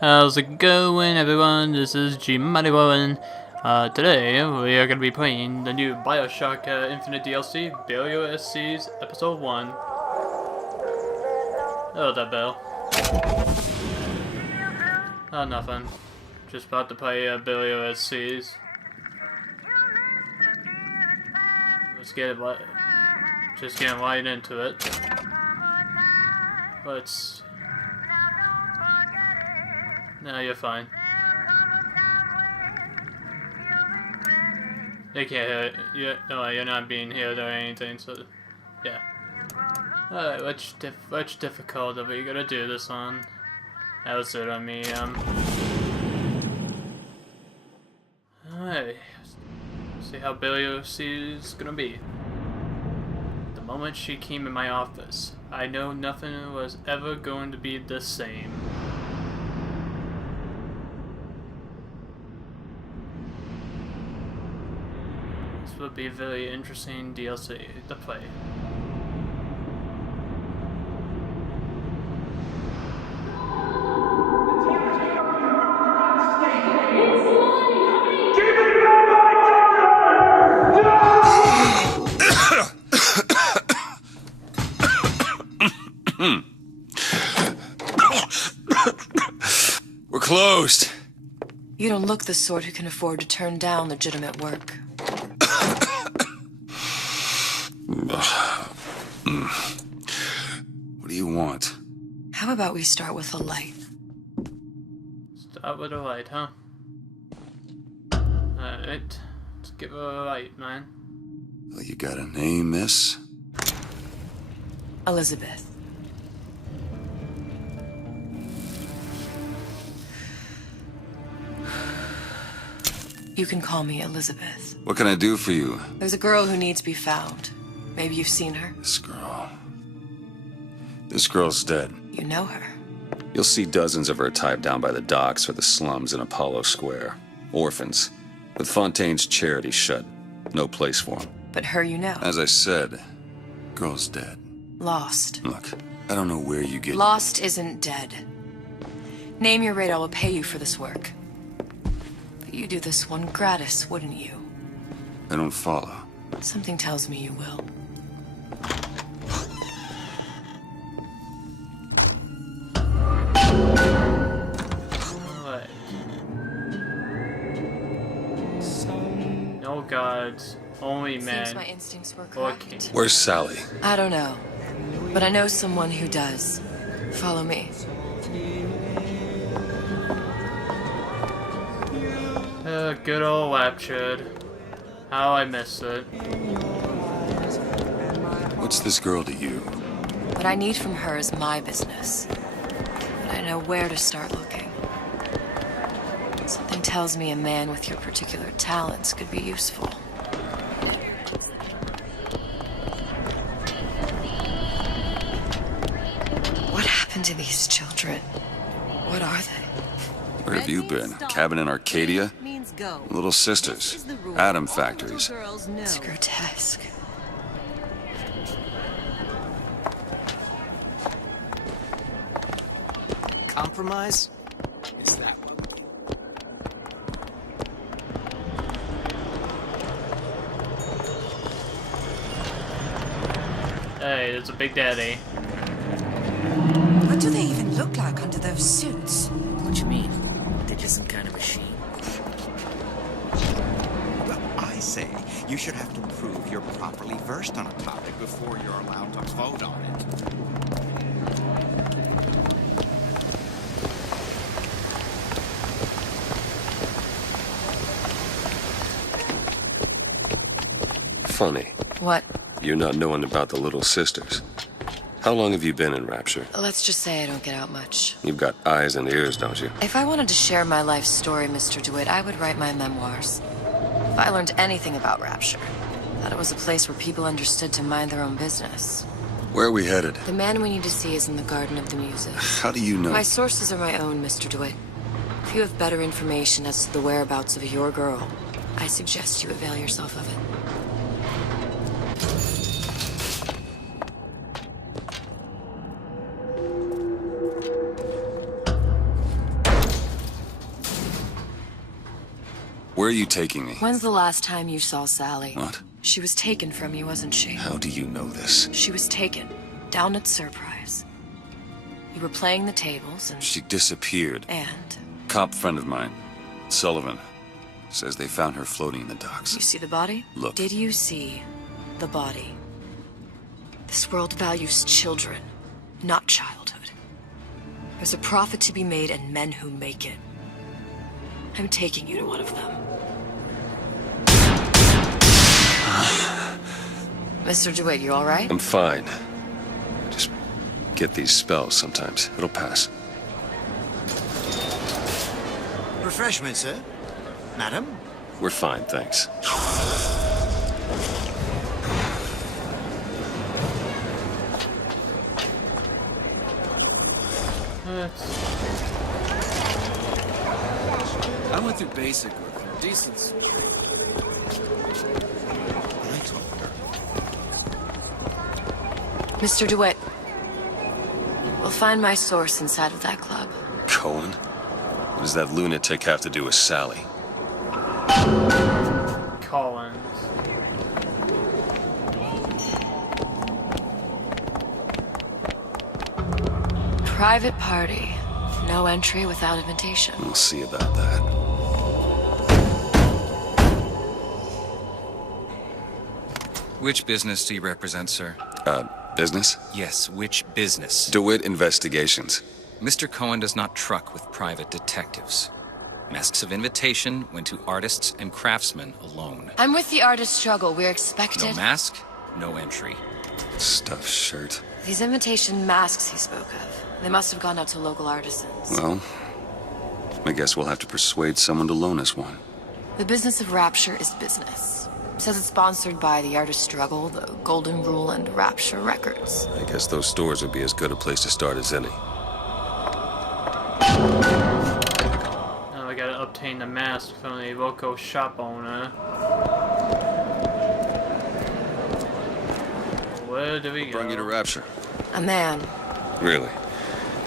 How's it going, everyone? This is G-Mighty1. Today we are going to be playing the new Bioshock Infinite DLC, BioSC's Episode 1. Oh, that bell. Oh, nothing. Just about to play BioSC's. Let's get it just getting right into it. Let's... No, you're fine. They can't hear it. You're not being heard or anything, so yeah. Alright, which difficult are we gonna do this on? That was it on me, Alright. See how Billy is gonna be. The moment she came in my office, I know nothing was ever going to be the same. Would be a very interesting DLC to play. We're closed. You don't look the sort who can afford to turn down legitimate work. What do you want? How about we start with a light? Start with a light, huh? Alright. Let's give her a light, man. Well, you got a name, miss? Elizabeth. You can call me Elizabeth. What can I do for you? There's a girl who needs to be found. Maybe you've seen her. This girl's dead. You know her. You'll see dozens of her type down by the docks or the slums in Apollo Square. Orphans. With Fontaine's charity shut. No place for them. But her you know. As I said, girl's dead. Lost. Look, I don't know where you get... Lost isn't dead. Name your rate, I will pay you for this work. But you do this one gratis, wouldn't you? I don't follow. Something tells me you will. Alright. No gods, only men. Seems my instincts were Or correct. king. Where's Sally? I don't know. But I know someone who does. Follow me. Good old Laptured. How I missed it. What's this girl to you? What I need from her is my business. But I know where to start looking. Something tells me a man with your particular talents could be useful. What happened to these children? What are they? Where have you been? Cabin in Arcadia? Little sisters. Atom factories. It's grotesque. Compromise? Is that one? Hey, there's a big daddy. What do they even look like under those suits? What you mean? They're just some kind of machine. Well, I say you should have to prove you're properly versed on a topic before you're allowed to vote on it. Funny. What? You not knowing about the little sisters. How long have you been in Rapture? Let's just say I don't get out much. You've got eyes and ears, don't you? If I wanted to share my life story, Mr. DeWitt, I would write my memoirs. If I learned anything about Rapture, thought it was a place where people understood to mind their own business. Where are we headed? The man we need to see is in the Garden of the Muses. How do you know? My sources are my own, Mr. DeWitt. If you have better information as to the whereabouts of your girl, I suggest you avail yourself of it. Where are you taking me? When's the last time you saw Sally? What? She was taken from you, wasn't she? How do you know this? She was taken, down at Surprise. You were playing the tables and... She disappeared. And? Cop friend of mine, Sullivan, says they found her floating in the docks. You see the body? Look. Did you see the body? This world values children, not childhood. There's a profit to be made and men who make it. I'm taking you to one of them. Mr. DeWitt, you all right? I'm fine. I just get these spells sometimes. It'll pass. Refreshment, sir? Madam? We're fine, thanks. I went through basic with decent. Mr. DeWitt, we'll find my source inside of that club. Cohen? What does that lunatic have to do with Sally? Collins. Private party. No entry without invitation. We'll see about that. Which business do you represent, sir? Business? Yes, which business? DeWitt Investigations. Mr. Cohen does not truck with private detectives. Masks of invitation went to artists and craftsmen alone. I'm with the artist struggle. We're expected. No mask, no entry. Stuffed shirt. These invitation masks he spoke of. They must have gone out to local artisans. Well, I guess we'll have to persuade someone to loan us one. The business of Rapture is business. Says it's sponsored by the Artist Struggle, the Golden Rule, and Rapture Records. I guess those stores would be as good a place to start as any. Now I gotta obtain the mask from the local shop owner. Where do we go? Bring you to Rapture. A man. Really?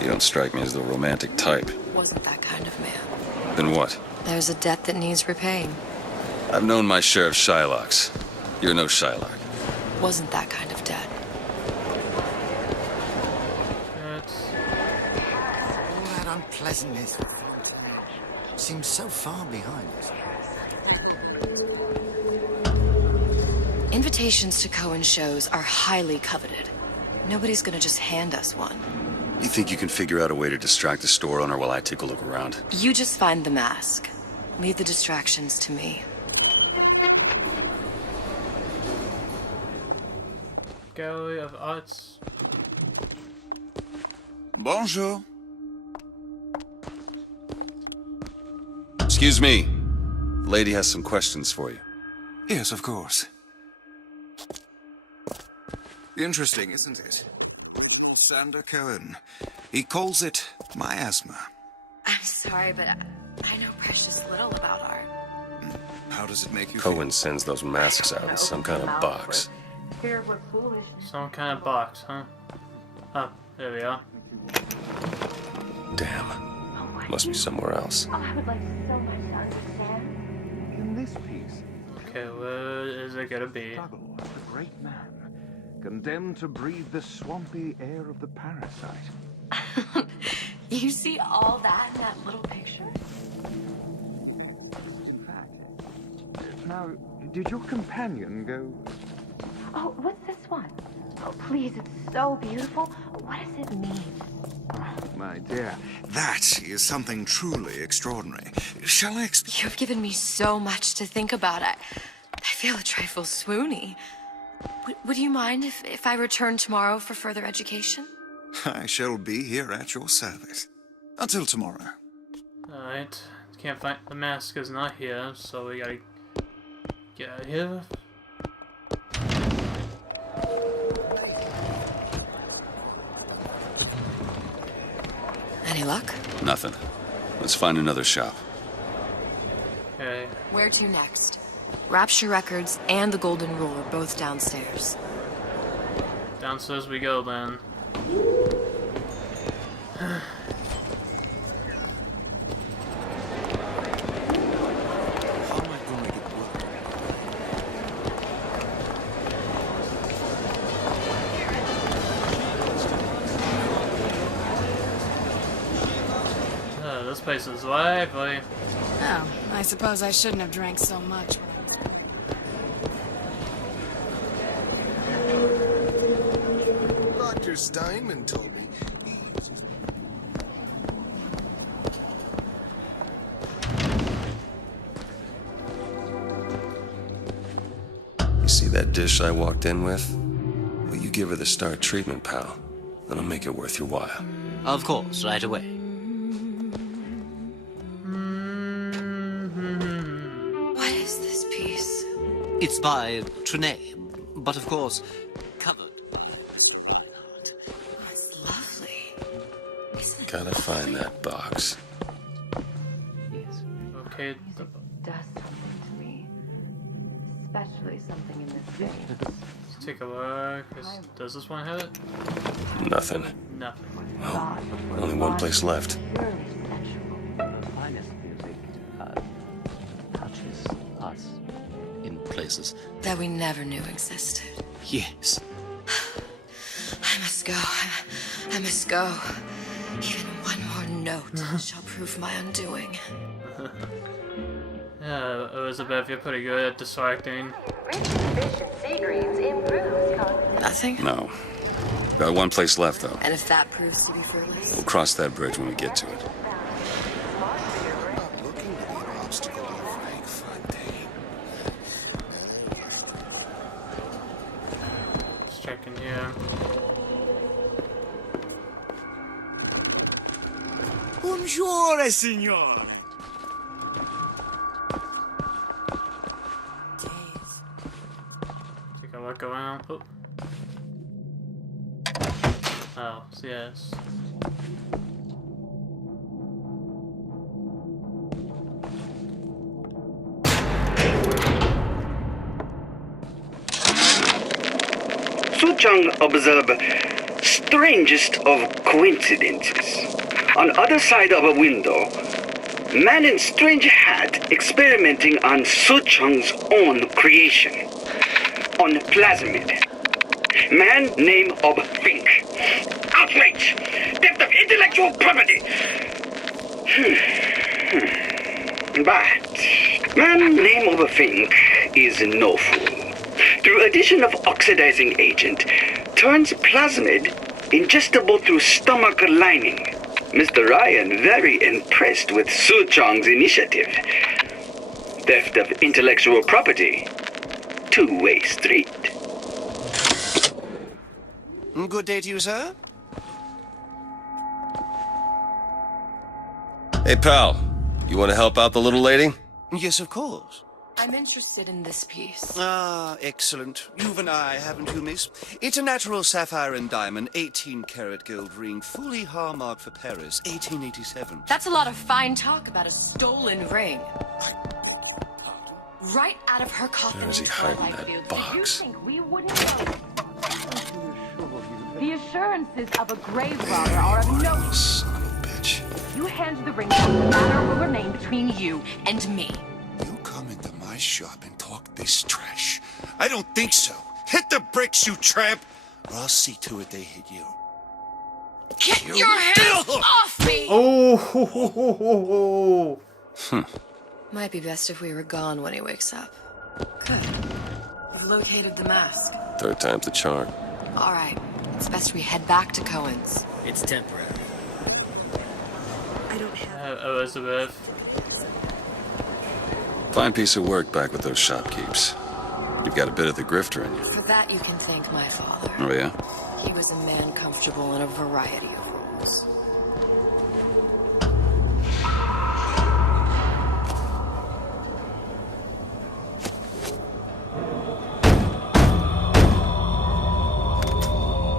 You don't strike me as the romantic type. Wasn't that kind of man. Then what? There's a debt that needs repaying. I've known my share of Shylocks. You're no Shylock. Wasn't that kind of debt. That's... All that unpleasantness seems so far behind us. Invitations to Cohen shows are highly coveted. Nobody's gonna just hand us one. You think you can figure out a way to distract the store owner while I take a look around? You just find the mask. Leave the distractions to me. Gallery of Arts. Bonjour. Excuse me. The lady has some questions for you. Yes, of course. Interesting, isn't it? Sander Cohen. He calls it miasma. I'm sorry, but I know precious little about art. How does it make you Cohen sends those masks out in some kind of box. Some kind of box, huh? Oh, there we are. Damn. Must be somewhere else. I would like so much to understand. In this piece, Okay, where is it gonna be? struggle of the great man, condemned to breathe the swampy air of the parasite. You see all that in that little picture? In fact, now, did your companion go... Oh, what's this one? Oh, please, it's so beautiful. What does it mean? My dear, That is something truly extraordinary. Shall I explain? You've given me so much to think about. I feel a trifle swoony. Would you mind if I return tomorrow for further education? I shall be here at your service. Until tomorrow. Alright. Can't find... The mask is not here, so we gotta get out of here. Any luck? Nothing. Let's find another shop. Okay. Where to next? Rapture Records and the Golden Rule are both downstairs. Downstairs we go then. place is lively. Oh, I suppose I shouldn't have drank so much. Dr. Steinman told me he uses... You see that dish I walked in with? Will you give her the star treatment, pal? That'll make it worth your while. Of course, right away. What is this piece? It's by Trenet, but of course, covered. It's lovely. Isn't it? Gotta find that box. Okay. Music does something to me. Especially something in this vein. Let's take a look. Does this one have it? Nothing. Nothing. Well, only one place left. Finest music touches us in places. That we never knew existed. Yes. I must go. I must go. Even one more note shall prove my undoing. Yeah, Elizabeth, you're pretty good at distracting. Nothing? No. Got one place left, though. And if that proves to be fruitless? We'll cross that bridge when we get to it. I'm not looking to be an obstacle to Frank Fontaine. Just checking here. Bonjour, signor. Take a look around. Oh. Oh, yes. Suchong observed strangest of coincidences. On other side of a window, man in strange hat experimenting on Suchong's own creation. On plasmid. Man name of Fink. Outrage! Theft of intellectual property! But man name of Fink is no fool. Through addition of oxidizing agent, turns plasmid ingestible through stomach lining. Mr. Ryan very impressed with Suchong's initiative. Theft of intellectual property. Two-way street. Good day to you, sir. Hey, pal. You want to help out the little lady? Yes, of course. I'm interested in this piece. Ah, excellent. You've an eye, haven't you, miss? It's a natural sapphire and diamond, 18-karat gold ring, fully hallmarked for Paris, 1887. That's a lot of fine talk about a stolen ring. Right out of her coffin. Where is he in hiding Twilight that Fields. box? Think we wouldn't know? The assurances of a grave robber are of no... Son of a bitch. You hand the ring back, the matter will remain between you and me. You come into my shop and talk this trash? I don't think so. Hit the bricks, you tramp! Or I'll see to it they hit you. Get your hands off me! Oh! Might be best if we were gone when he wakes up. Good. We've located the mask. Third time's the charm. All right. It's best we head back to Cohen's. It's temporary. I don't have... Elizabeth. Fine piece of work back with those shopkeepers. You've got a bit of the grifter in you. For that, you can thank my father. Oh, yeah? He was a man comfortable in a variety of roles.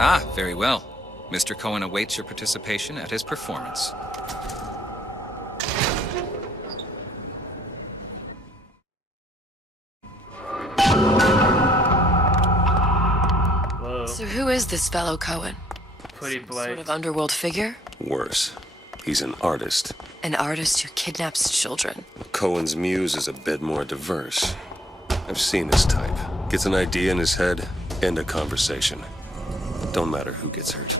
Ah, very well. Mr. Cohen awaits your participation at his performance. Whoa. So who is this fellow Cohen? Pretty Sort blight. of underworld figure? Worse. He's an artist. An artist who kidnaps children. Cohen's muse is a bit more diverse. I've seen this type. Gets an idea in his head, end a conversation. Don't matter who gets hurt.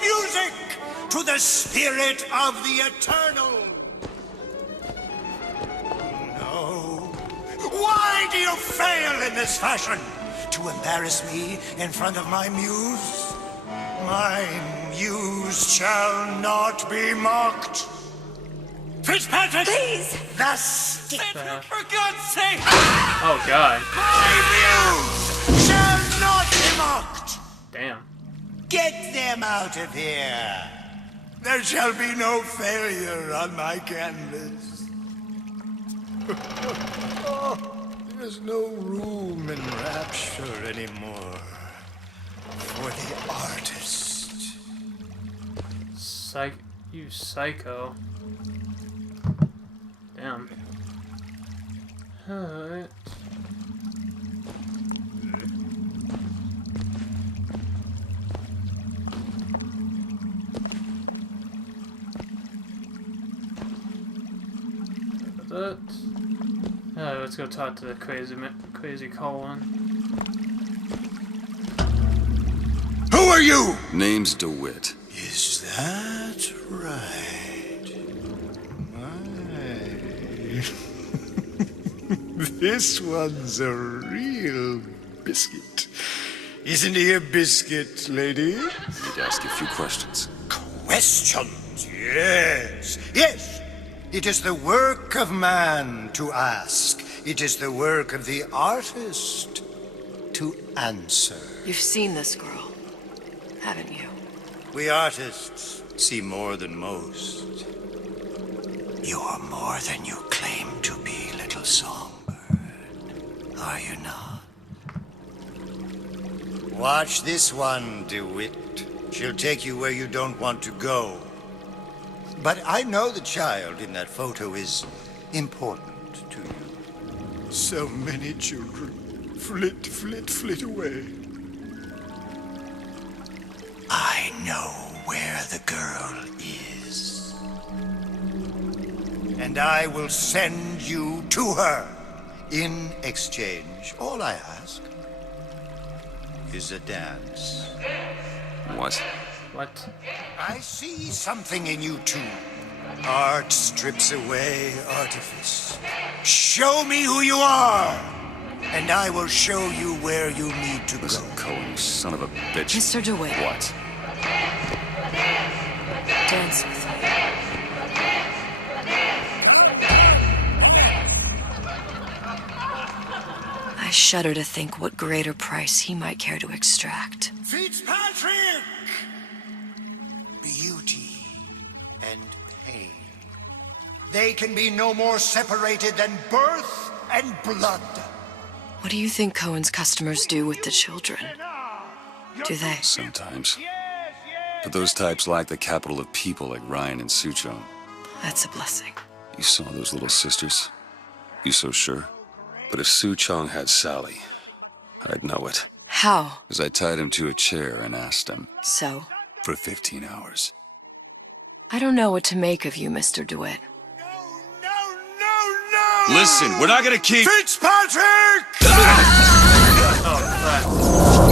music to the spirit of the eternal. No. Why do you fail in this fashion? To embarrass me in front of my muse? My muse shall not be mocked. Fitzpatrick! Please! Thus, for God's sake! Oh God. My muse shall not be mocked! Damn. Get them out of here! There shall be no failure on my canvas. There's no room in rapture anymore for the artist. You psycho. Damn. Alright. That. Let's go talk to the crazy Colin. Who are you? Name's DeWitt. Is that right? This one's a real biscuit. Isn't he a biscuit, lady? I need to ask you a few questions. Questions, yes. Yes, it is the work of man to ask. It is the work of the artist to answer. You've seen this girl, haven't you? We artists see more than most. You're more than you claim to be, little songbird. Are you not? Watch this one, DeWitt. She'll take you where you don't want to go. But I know the child in that photo is important to you. So many children flit, flit, flit away. I know where the girl is. And I will send you to her. In exchange, all I ask is a dance. What? What? I see something in you two. Art strips away artifice. Show me who you are, and I will show you where you need to Listen, go. Cohen, you son of a bitch. Mr. DeWitt. What? Dance with me. I shudder to think what greater price he might care to extract. Fitzpatrick! Beauty and pain. They can be no more separated than birth and blood. What do you think Cohen's customers do with the children? Do they? Sometimes. But those types lack the capital of people like Ryan and Suchong. That's a blessing. You saw those little sisters? You so sure? But if Suchong had Sally, I'd know it. How? Because I tied him to a chair and asked him. So? For 15 hours. I don't know what to make of you, Mr. DeWitt. Listen, we're not gonna keep... Fitzpatrick! Oh, crap.